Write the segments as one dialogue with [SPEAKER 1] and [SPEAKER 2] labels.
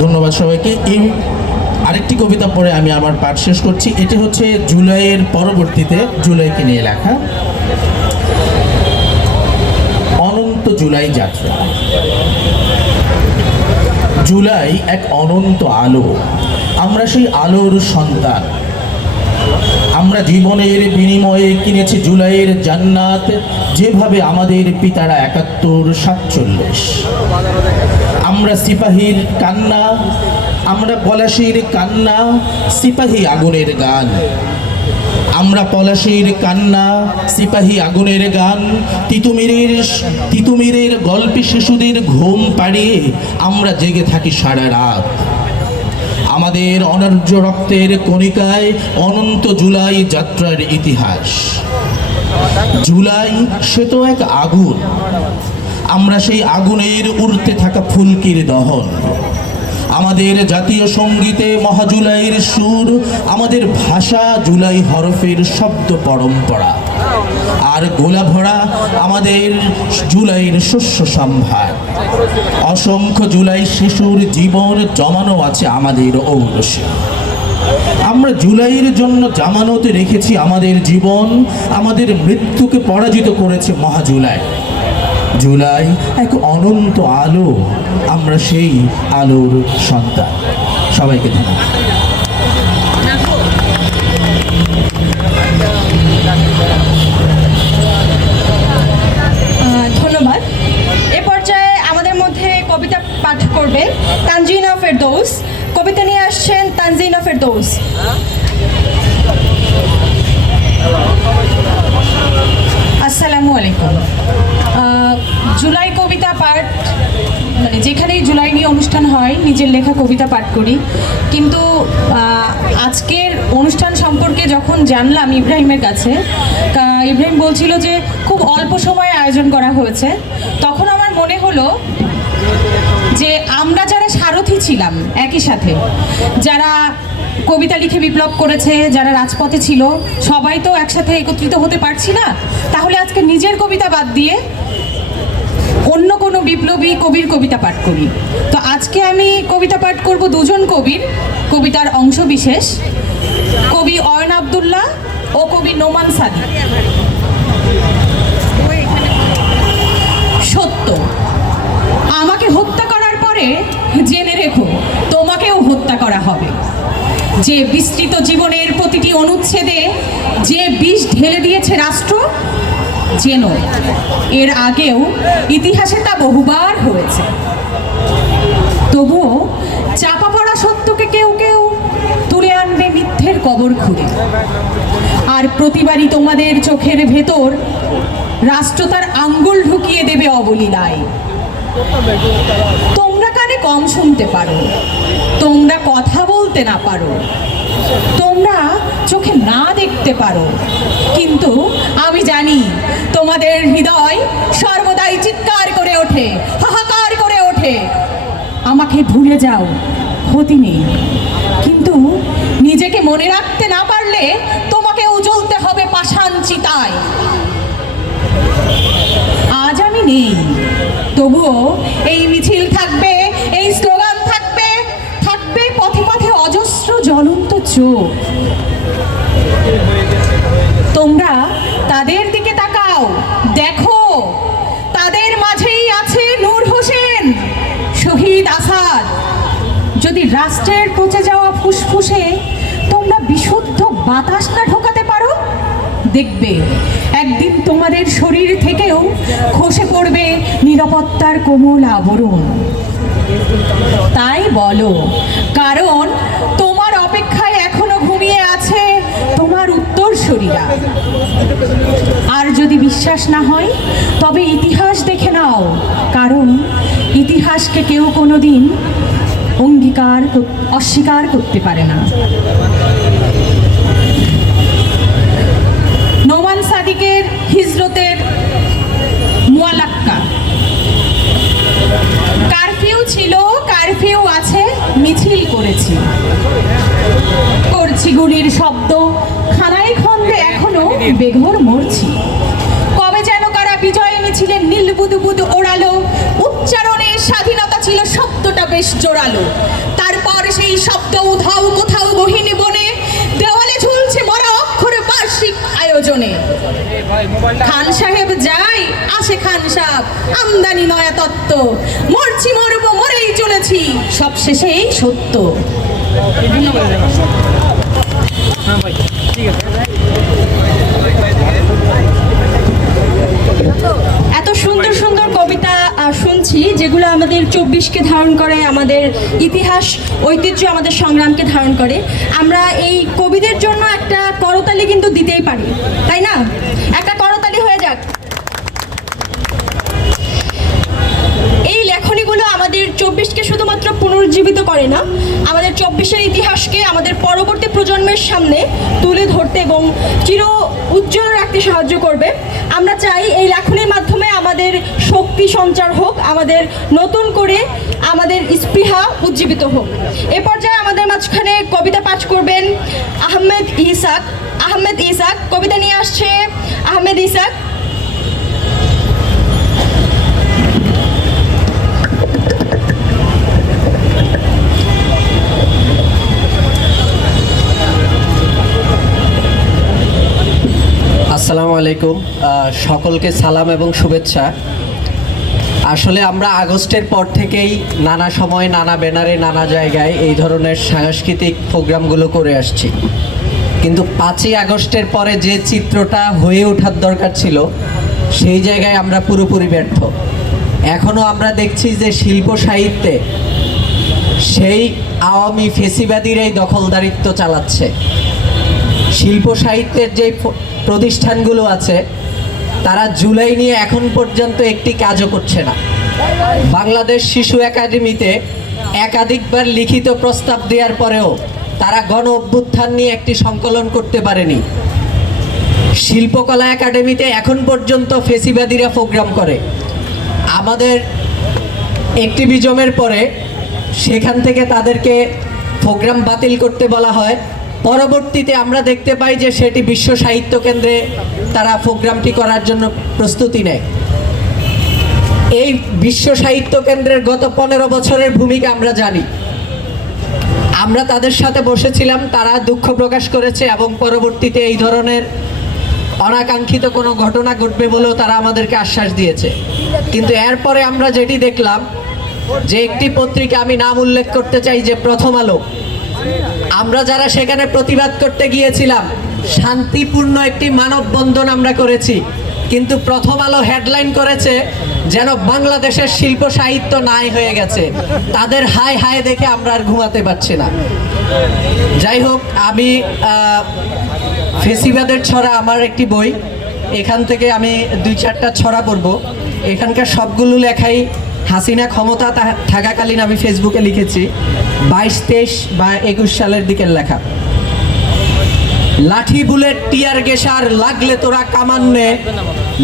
[SPEAKER 1] ধন্যবাদ সবাইকে। এই আরেকটি কবিতা পড়ে আমি আমার পাঠ শেষ করছি। এটি হচ্ছে জুলাইয়ের পরবর্তীতে জুলাইকে নিয়ে লেখা। অনন্ত জুলাই যাত্রা। জুলাই এক অনন্ত আলো। আমরা সেই আলোর সন্তান। আমরা জীবনের বিনিময়ে কিনেছি জুলাইয়ের জান্নাত। যেভাবে আমাদের পিতারা একাত্তর সাতচল্লিশ। আমরা সিপাহীর কান্না, আমরা পলাশির কান্না, সিপাহী আগুনের গান। আমরা পলাশির কান্না, সিপাহী আগুনের গান, তিতুমিরের তিতুমিরের গল্পে শিশুদের ঘুম পাড়িয়ে আমরা জেগে থাকি সারা রাত। আমাদের অনার্য রক্তের কণিকায় অনন্ত জুলাই যাত্রার ইতিহাস। জুলাই সে তো এক আগুন আমরা সেই আগুনের উড়তে থাকা ফুলকির দহন। আমাদের জাতীয় সঙ্গীতে মহাজুলাইয়ের সুর, আমাদের ভাষা জুলাই হরফের শব্দ পরম্পরা। আর গোলা ভরা আমাদের জুলাইয়ের শস্য সম্ভার। অসংখ্য জুলাই শিশুর জীবন জমানো আছে আমাদের ঔরসে। আমরা জুলাইয়ের জন্য জামানতে রেখেছি আমাদের জীবন, আমাদের মৃত্যুকে পরাজিত করেছে মহাজুলাই। জুলাই এক অনন্ত আলো, আমরা সেই আলোর সন্তান। সবাইকে ধন্যবাদ।
[SPEAKER 2] এ পর্যায়ে আমাদের মধ্যে কবিতা পাঠ করবেন তানজিনা ফেরদৌস। কবিতা নিয়ে আসছেন তানজিনা ফেরদৌস। আসসালামু আলাইকুম। জুলাই কবিতা পাঠ মানে যেখানেই জুলাই নিয়ে অনুষ্ঠান হয়, নিজের লেখা কবিতা পাঠ করি। কিন্তু আজকের অনুষ্ঠান সম্পর্কে যখন জানলাম ইব্রাহিমের কাছে ইব্রাহিম বলছিল যে খুব অল্প সময়ে আয়োজন করা হয়েছে। তখন আমার মনে হলো যে আমরা যারা সারথি ছিলাম একই সাথে, যারা কবিতা লিখে বিপ্লব করেছে, যারা রাজপথে ছিল, সবাই তো একসাথে একত্রিত হতে পারছি না। তাহলে আজকে নিজের কবিতা বাদ দিয়ে অন্য কোনো বিপ্লবী কবির কবিতা পাঠ করি। তো আজকে আমি কবিতা পাঠ করব দুজন কবির। কবিতার অংশ বিশেষ কবি অয়ন আবদুল্লাহ ও কবি নোমান সাদি। সত্য। আমাকে হত্যা করার পরে জেনে রেখো, তোমাকেও হত্যা করা হবে। যে বিস্তৃত জীবনের প্রতিটি অনুচ্ছেদে যে বিষ ঢেলে দিয়েছে রাষ্ট্র যেন এর আগেও ইতিহাসে তা বহুবার হয়েছে। তবুও চাপা পড়া সত্যকে কেউ কেউ তুলে আনবে মিথ্যের কবর খুঁড়ে। আর প্রতিবারই তোমাদের চোখের ভেতর রাষ্ট্র তার আঙ্গুল ঢুকিয়ে দেবে অবলীলায়। তোমরা কানে কম শুনতে পারো, তোমরা কথা বলতে না পারো, তোমরা চোখে না দেখতে পারো, কিন্তু আমি জানি তোমাদের হৃদয় সর্বদাই চিৎকার করে ওঠে হাহাকার করে ওঠে আমাকে ভুলে যাও, ক্ষতি নেই। কিন্তু নিজেকে মনে রাখতে না পারলে তোমাকেও জ্বলতে হবে পাষাণ চিতায় আজ আমি নেই, তবুও এই মিছিল থাকবে, এই স্লোগান থাকবে থাকবে পথে পথে অজস্র জ্বলন্ত চোখ। তোমরা তাদের দিকে তাকাও, দেখো রাষ্ট্রের পচে যাওয়া ফুসফুসে তোমরা বিশুদ্ধ বাতাস না ঢোকাতে পারো? দেখবে, একদিন তোমাদের শরীর থেকেও খসে পড়বে নিরাপত্তার কোমল আবরণ। তাই বলো, কারণ তোমার অপেক্ষায় এখনও ঘুমিয়ে আছে তোমার উত্তরসূরিরা আর যদি বিশ্বাস না হয়, তবে ইতিহাস দেখে নাও, কারণ ইতিহাসকে কেউ কোনোদিন অঙ্গীকার অস্বীকার করতে পারে না। নোমান সাদিকের হিজরতের মুয়ালাক্কা কারফিউ ছিল, কারফিউ আছে, মিছিল করেছি। করছি গুলির শব্দ খানাই খন্দে এখনও বেঘর মরছি। কবে যেন কারা বিজয় মিছিলের নীল বুদু বুদু ওড়ালো উচ্চারণের স্বাধীনতা ছিল শব্দটা বেশ জোরালো। তারপর সেই শব্দ উধাও কোথাও বনে, দেওয়ালে ঝুলছে বড় অক্ষরে বার্ষিক আয়োজনে। খান সাহেব যাই, আসে খান সাহেব, আমদানি নয়া তত্ত্ব। মরছি, মরবো, মরেই চলেছি, সব শেষেই সত্য।
[SPEAKER 3] এত সুন্দর সুন্দর যেগুলো আমাদের চব্বিশকে ধারণ করে, আমাদের ইতিহাস, ঐতিহ্য আমাদের সংগ্রামকে ধারণ করে। আমরা এই কবিদের জন্য একটা করতালি কিন্তু দিতেই পারি, তাই না? একটা করতালি হয়ে যাক। এই লেখনীগুলো আমাদের চব্বিশকে শুধুমাত্র পুনরুজ্জীবিত করে না, আমাদের চব্বিশের ইতিহাসকে আমাদের পরবর্তী প্রজন্মের সামনে তুলে ধরতে এবং চির উজ্জ্বল রাখতে সাহায্য করবে। আমরা চাই এই লেখনীর মাধ্যমে আমাদের শক্তি সঞ্চার হোক, আমাদের নতুন করে আমাদের স্পৃহা উজ্জীবিত হোক। এ পর্যায়ে আমাদের মাঝখানে কবিতা পাঠ করবেন আহমেদ ইসাক। আহমেদ ইসাক কবিতা নিয়ে আসছে। আহমেদ ইসাক
[SPEAKER 4] আসসালামু আলাইকুম। সকলকে সালাম এবং শুভেচ্ছা। আসলে আমরা আগস্টের পর থেকেই নানা সময়, নানা ব্যানারে, নানা জায়গায় এই ধরনের সাংস্কৃতিক প্রোগ্রামগুলো করে আসছি। কিন্তু পাঁচই আগস্টের পরে যে চিত্রটা হয়ে ওঠার দরকার ছিল, সেই জায়গায় আমরা পুরোপুরি ব্যর্থ। এখনও আমরা দেখছি যে শিল্প সাহিত্যে সেই আওয়ামী ফেসিবাদীরাই দখলদারিত্ব চালাচ্ছে। শিল্প সাহিত্যের যে প্রতিষ্ঠানগুলো আছে, তারা জুলাই নিয়ে এখন পর্যন্ত একটি কাজও করছে না। বাংলাদেশ শিশু একাডেমিতে একাধিকবার লিখিত প্রস্তাব দেওয়ার পরেও তারা গণ অভ্যুত্থান নিয়ে একটি সংকলন করতে পারেনি। শিল্পকলা একাডেমিতে এখন পর্যন্ত ফেসিবাদীরা প্রোগ্রাম করে। আমাদের অ্যাক্টিভিজমের পরে সেখান থেকে তাদেরকে প্রোগ্রাম বাতিল করতে বলা হয়। পরবর্তীতে আমরা দেখতে পাই যে সেটি বিশ্ব সাহিত্য কেন্দ্রে তারা প্রোগ্রামটি করার জন্য প্রস্তুতি নেয়। এই বিশ্ব সাহিত্য কেন্দ্রের গত পনেরো বছরের ভূমিকা আমরা জানি। আমরা তাদের সাথে বসেছিলাম, তারা দুঃখ প্রকাশ করেছে এবং পরবর্তীতে এই ধরনের অনাকাঙ্ক্ষিত কোনো ঘটনা ঘটবে বলেও তারা আমাদেরকে আশ্বাস দিয়েছে। কিন্তু এরপরে আমরা যেটি দেখলাম, যে একটি পত্রিকা আমি নাম উল্লেখ করতে চাই যে প্রথম আলো আমরা যারা সেখানে প্রতিবাদ করতে গিয়েছিলাম, শান্তিপূর্ণ একটি মানববন্ধন আমরা করেছি। কিন্তু প্রথম আলো হেডলাইন করেছে যেন বাংলাদেশের শিল্প সাহিত্য নাই হয়ে গেছে। তাদের হাই হাই দেখে আমরা আর ঘুমাতে পারছি না। যাই হোক, আমি ফেসিবাদের ছড়া আমার একটি বই। এখান থেকে আমি দুই চারটা ছড়া পড়ব। এখানকার সবগুলো লেখাই হাসিনা ক্ষমতা থাকাকালীন আমি ফেসবুকে লিখেছি, বাইশ তেইশ বা একুশ সালের দিকের লেখা। লাঠি, বুলেট, টিয়ার, গেসার, লাগলে তোরা কামান্নে,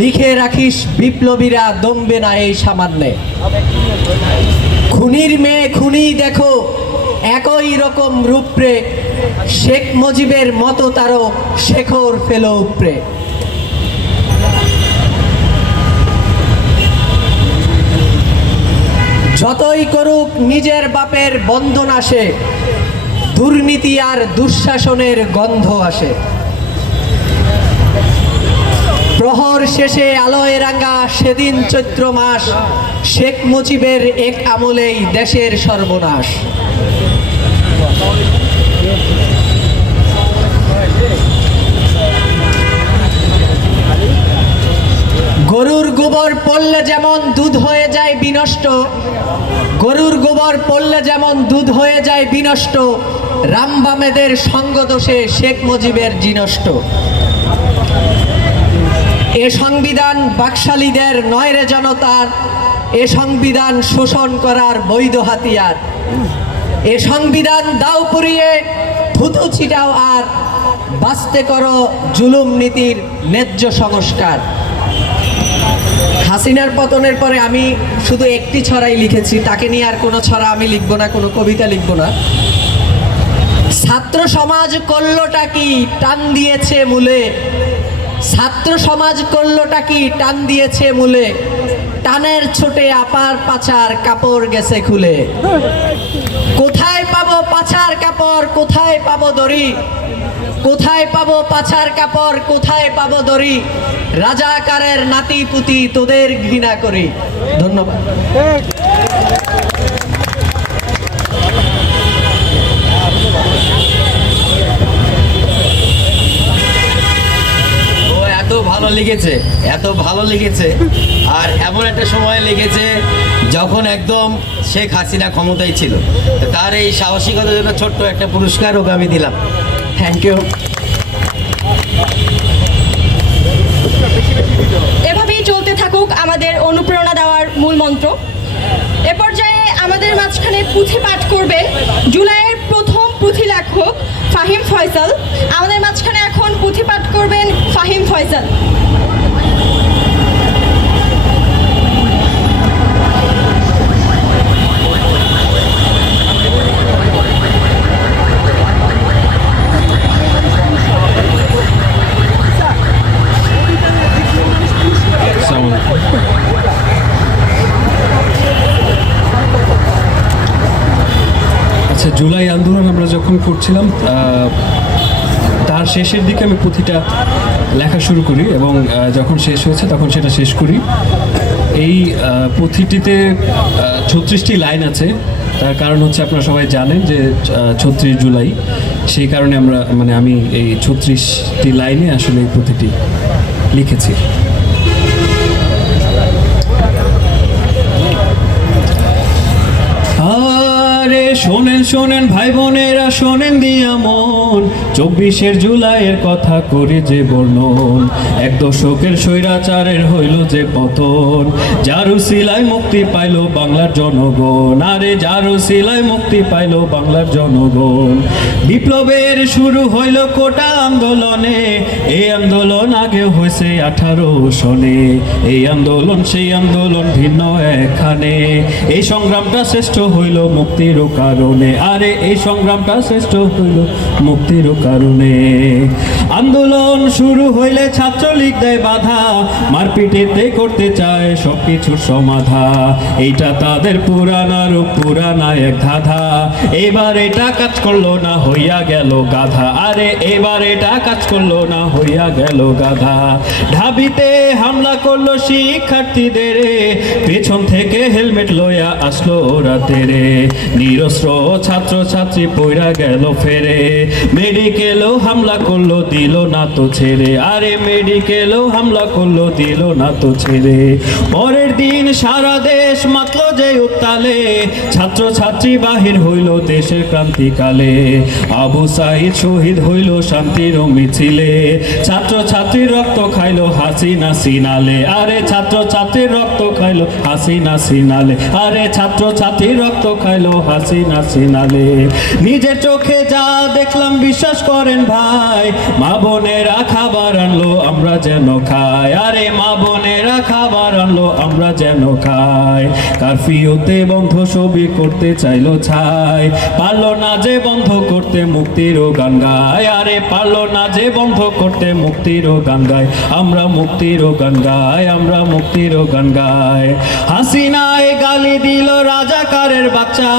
[SPEAKER 4] লিখে রাখিস বিপ্লবীরা দমবে না এই সামান্যে। খুনির মেয়ে, খুনি দেখো, একই রকম রূপরে, শেখ মুজিবের মতো তারও শেখর ফেলো উপরে। যতই করুক, নিজের বাপের বন্ধন আসে, দুর্নীতি আর দুঃশাসনের গন্ধ আসে। প্রহর শেষে আলোয় রাঙা সেদিন চৈত্র মাস, শেখ মুজিবের এক আমলেই দেশের সর্বনাশ। গরুর গোবর পড়লে যেমন দুধ হয়ে যায় বিনষ্ট গরুর গোবর পড়লে যেমন দুধ হয়ে যায় বিনষ্ট, রামবামেদের সঙ্গ দোষে শেখ মুজিবের জিনষ্ট। এ সংবিধান বাকশালীদের নয় রে জনতার, এ সংবিধান শোষণ করার বৈধ হাতিয়ার। এ সংবিধান দাও পুড়িয়ে, থুতু ছিটাও আর, বাঁচতে করো জুলুম নীতির ন্যায্য সংস্কার। হাসিনার পতনের পরে আমি শুধু একটি ছড়াই লিখেছি, তাকে নিয়ে আর কোনো ছড়া আমি লিখব না, কোনো কবিতা লিখব না। ছাত্র সমাজ করলোটা কি? টান দিয়েছে মূলে। ছাত্র সমাজ করলোটা কি? টান দিয়েছে মূলে। টানের ছোটে আপার পাচার কাপড় গেছে খুলে। কোথায় পাবো পাছার কাপড়? কোথায় পাবো দড়ি? কোথায় পাবো পাছার কাপড় কোথায় পাবো দড়ি? রাজাকারের নাতি পুতি তোদের ঘৃণা করি। ধন্যবাদ।
[SPEAKER 5] ভালো লেগেছে, এত ভালো লেগেছে। আর এমন একটা সময় লেগেছে যখন একদম শেখ হাসিনা ক্ষমতায় ছিল। তার এই সাহসিকতার জন্য ছোট্ট একটা পুরস্কার ওকে আমি দিলাম।
[SPEAKER 4] থ্যাংক ইউ
[SPEAKER 3] এভাবেই চলতে থাকুক আমাদের অনুপ্রেরণা দেওয়ার মূল মন্ত্র। এ পর্যায়ে আমাদের মাঝখানে পুঁথি পাঠ করবে জুলাইয়ের পুঁথি লেখক ফাহিম ফয়সাল। আমাদের মাঝখানে এখন পুঁথি পাঠ করবেন ফাহিম ফয়সাল
[SPEAKER 6] আচ্ছা জুলাই আন্দোলন আমরা যখন করছিলাম। তার শেষের দিকে আমি পুঁথিটা লেখা শুরু করি এবং যখন শেষ হয়েছে তখন সেটা শেষ করি। এই পুঁথিটিতে ছত্রিশটি লাইন আছে। তার কারণ হচ্ছে আপনারা সবাই জানেন যে ছত্রিশ জুলাই, সেই কারণে আমরা মানে আমি এই ছত্রিশটি লাইনে আসলে এই পুঁথিটি লিখেছি। শোনেন শোনেন ভাই বোনেরা শোনেন দিয়া মন। চব্বিশের জুলাইয়ের কথা করে যে বর্ণন, এক দশকের স্বৈরাচারের হইল যে পতন। যারু সিলাই মুক্তি পাইলো বাংলার জনগণ, আরে যারু সিলাই মুক্তি পাইলো বাংলার জনগণ। বিপ্লবের শুরু হইল কোটা আন্দোলনে, এই আন্দোলন আগে হয়েছে আঠারো সনে। এই আন্দোলন, সেই আন্দোলন ভিন্ন এখানে। এই সংগ্রামটা শ্রেষ্ঠ হইল মুক্তির কারণে, আরে এই সংগ্রামটা শ্রেষ্ঠ হইল মুক্তির কারণে আন্দোলন শুরু হইলে ছাত্রলীগ দেয় বাধা মারপিটেতে করতে চায় সবকিছুর সমাধা। এইটা তাদের পুরানা রূপ পুরানা এক ধাঁধা। এবার এটা কাজ করল না হইয়া গেল গাধা। আরে এবার এটা কাজ করল না হইয়া গেল গাধা। ঢাবিতে হামলা করল শিক্ষার্থীদের। পেছন থেকে হেলমেট লইয়া আসলো রাতে রে নিরস্ত্র ছাত্র ছাত্রী পইরা গেল ফেরে। মেডিকেলও হামলা করল, দিল না তো ছেড়ে। আরে মেডিকেলও হামলা করল, দিল না তো ছেড়ে। পরের দিন সারা দেশ মাতলো যে উত্তালে ছাত্র ছাত্রী বাহির হইল দেশের ক্রান্তিকালে। আবু সাইদ শহীদ হইল শান্তির মিছিলে। ছাত্র ছাত্রীর রক্ত খাইলো হাসিনা সিনালে। আরে ছাত্র ছাত্রীর রক্ত খাইলো হাসিনা সিনালে। আরে ছাত্র ছাত্রীর রক্ত খাইলো হাসিনা সিনালে। নিজের চোখে যা দেখলাম, বিশ্বাস করেন ভাই? মা বোনেরা খাবার আনলো, আমরা যেন খাই। আরে মা বোনেরা খাবার আনলো, আমরা যেন খাই। কারফিউতে বন্ধ ছবি করতে চাইলো ছাই। পারল না যে বন্ধ করতে মুক্তির গান গায়। আরে পারল না যে বন্ধ করতে মুক্তির গান গায়। আমরা মুক্তির গান গায়, আমরা মুক্তির গান গাই হাসিনায় গালি দিল রাজাকারের বাচ্চা।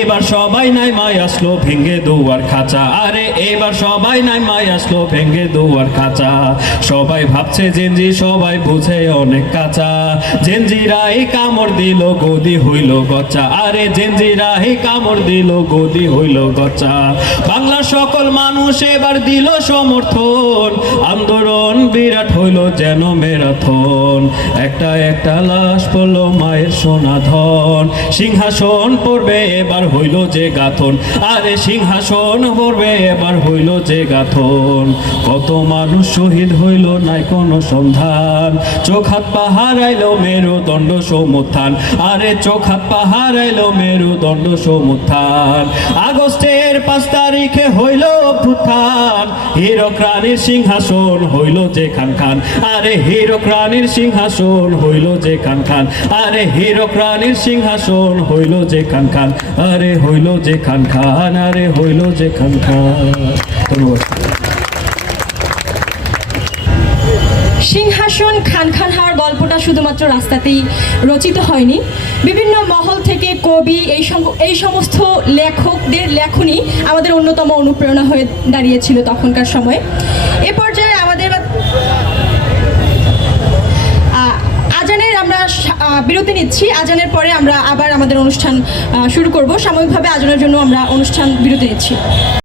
[SPEAKER 6] এবার সবাই নাই মাই আসলো, ভেঙে দুয়ার খাঁচা। আরে এবার সবাই নাই মাই আসলো ভেঙ্গে দুয়ার খাঁচা। সবাই ভাবছে জেনজি, সবাই বুঝে অনেক কাঁচা। জেনজিরাই কামড় দিল, গদি হইল গচ্চা। আরে জেনজিরাই কামড় দিল, গদি হইল গচ্চা। বাংলা সকল মানুষ এবার দিল সমর্থন। আন্দোলন বিরাট হইল যেন মেরাথন একটা একটা লাশ পড়ল মায়ের সোনা ধন সিংহাসন পড়বে এবার হইল যে গাথন। আরে সিংহাসন পড়বে এবার হইল যে গাথন। কত মানুষ শহীদ হইল, নাই কোনো সন্ধান। চোখ হাত পাহাড় আইলো মেরুদণ্ড সমুত্থান। আরে চোখ হাত পাহাড় আইলো মেরুদণ্ড সমুত্থান। আগস্টের পাঁচ তারিখে হইল অভ্যুত্থান। হীরক রানীর সিংহাসন হইল যে খান খান। আরে হীরক রানীর সিংহাসন হইল যে খান খান। আরে হীরক রানীর সিংহাসন হইল যে খান খান। আরে হইল যে খান খান, আরে হইল যে খান খান।
[SPEAKER 3] সিংহাসন খান খান হওয়ার গল্পটা শুধুমাত্র রাস্তাতেই রচিত হয়নি। বিভিন্ন মহল থেকে কবি, এই এই সমস্ত লেখকদের লেখনী আমাদের অন্যতম অনুপ্রেরণা হয়ে দাঁড়িয়েছিল তখনকার সময়ে। এ পর্যায়ে আমাদের আজানের আমরা বিরতি নিচ্ছি। আজানের পরে আমরা আবার আমাদের অনুষ্ঠান শুরু করব। সাময়িকভাবে আজানের জন্য আমরা অনুষ্ঠান বিরতি নিচ্ছি।